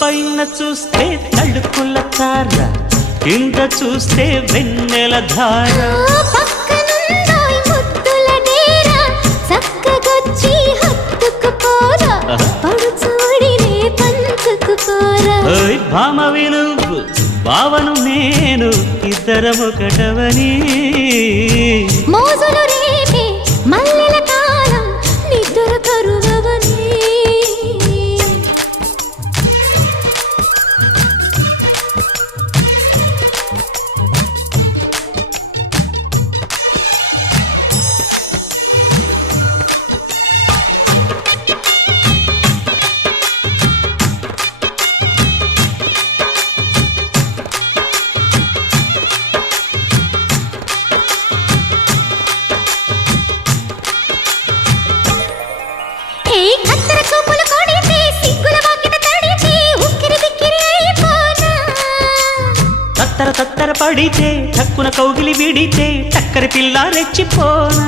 పైన చూస్తే తడుకుల తార, కింద చూస్తే వెన్నెల ధార. పక్కనుందోయ్ ముద్దుల డేరా, చక్కగొచ్చి హత్తుకుపోరా, పడుచూడినే పంచుకుపోరా. భామ విలువు భావను నేను, ఇద్దరమొకటవని. మోజులు రేపే మల్లెల కాలం, నిద్ర కరువవని. తత్తర పడితే, తక్కున కౌగిలి విడితే, చక్కరి పిల్ల రెచ్చిపోనా.